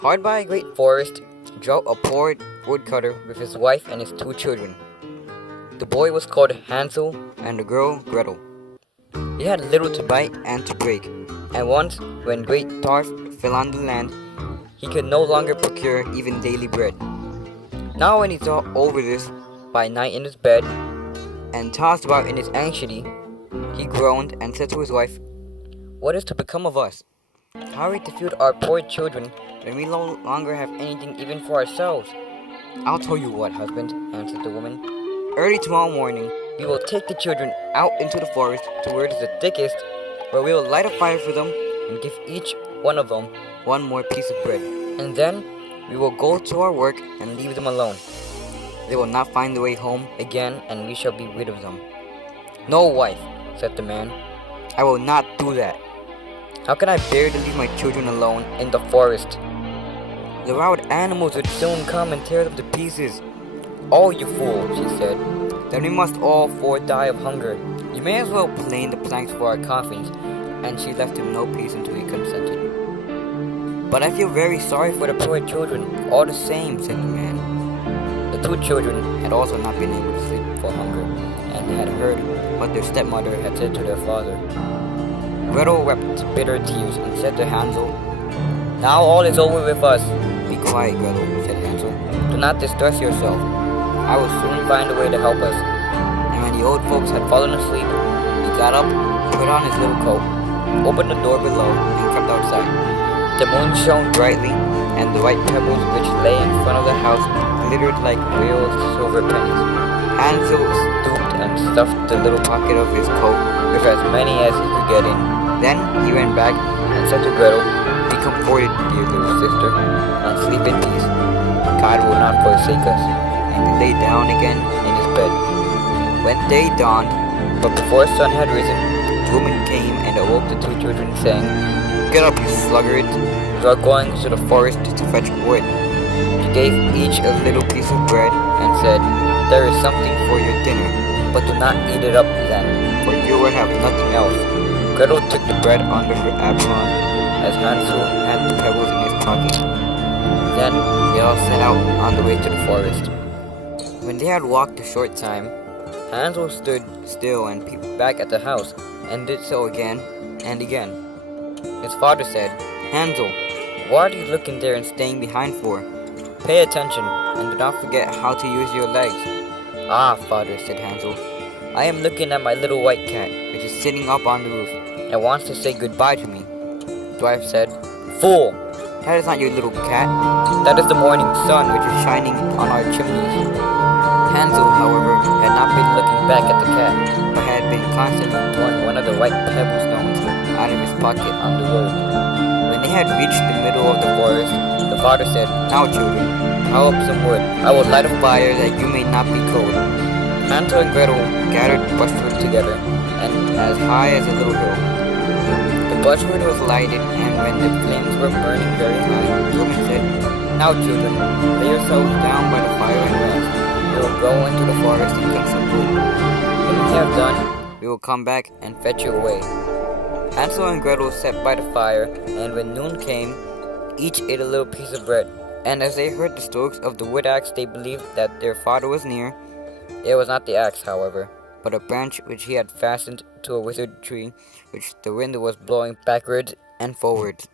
Hard by a great forest dwelt a poor woodcutter with his wife and his two children. The boy was called Hansel and the girl Gretel. He had little to bite and to break, and once, when great drought fell on the land, he could no longer procure even daily bread. Now when he thought over this by night in his bed, and tossed about in his anxiety, he groaned and said to his wife, "What is to become of us? How are we to feed our poor children when we no longer have anything even for ourselves?" "I'll tell you what, husband," answered the woman. "Early tomorrow morning, we will take the children out into the forest to where it is the thickest, where we will light a fire for them and give each one of them one more piece of bread. And then we will go to our work and leave them alone. They will not find the way home again, and we shall be rid of them." "No, wife," said the man, "I will not do that. How can I bear to leave my children alone in the forest? The wild animals would soon come and tear them to pieces." "Oh, you fool," she said, "then we must all four die of hunger. You may as well plane the planks for our coffins." And she left him no peace until he consented. "But I feel very sorry for the poor children, all the same," said the man. The two children had also not been able to sleep for hunger, and had heard what their stepmother had said to their father. Gretel wept bitter tears and said to Hansel, "Now all is over with us." "Be quiet, Gretel," said Hansel. "Do not distress yourself. I will soon find a way to help us." And when the old folks had fallen asleep, he got up, put on his little coat, opened the door below, and crept outside. The moon shone brightly, and the white pebbles which lay in front of the house glittered like real silver pennies. Hansel stooped and stuffed the little pocket of his coat with as many as he could get in. Then he went back and said to Gretel, "Be comforted, dear little sister, and sleep in peace. God will not forsake us." And he lay down again in his bed. When day dawned, but before the sun had risen, the woman came and awoke the two children, saying, "Get up, you sluggards! We are going to the forest to fetch wood." She gave each a little piece of bread and said, "There is something for your dinner, but do not eat it up then, for you will have nothing else." Gretel took the bread under her apron, as Hansel had the pebbles in his pocket. Then they all set out on the way to the forest. When they had walked a short time, Hansel stood still and peeped back at the house, and did so again and again. His father said, "Hansel, what are you looking there and staying behind for? Pay attention, and do not forget how to use your legs." "Ah, father," said Hansel, "I am looking at my little white cat, which is sitting up on the roof, and wants to say goodbye to me." The wife said, "Fool! That is not your little cat. That is the morning sun which is shining on our chimneys." Hansel, however, had not been looking back at the cat, but had been constantly throwing one of the white pebble stones out of his pocket on the road. When they had reached the middle of the forest, the father said, "Now, children, pile up some wood. I will light a fire that you may not be cold." Hansel and Gretel gathered brushwood together, and as high as a little hill. The brushwood was lighted, and when the flames were burning very high, the woman said, "Now, children, lay yourselves down by the fire and rest. We will go into the forest and get some wood. When we have done, we will come back and fetch you away." Hansel and Gretel sat by the fire, and when noon came, each ate a little piece of bread. And as they heard the strokes of the wood axe, they believed that their father was near. It was not the axe, however, but a branch which he had fastened to a withered tree, which the wind was blowing backwards and forwards.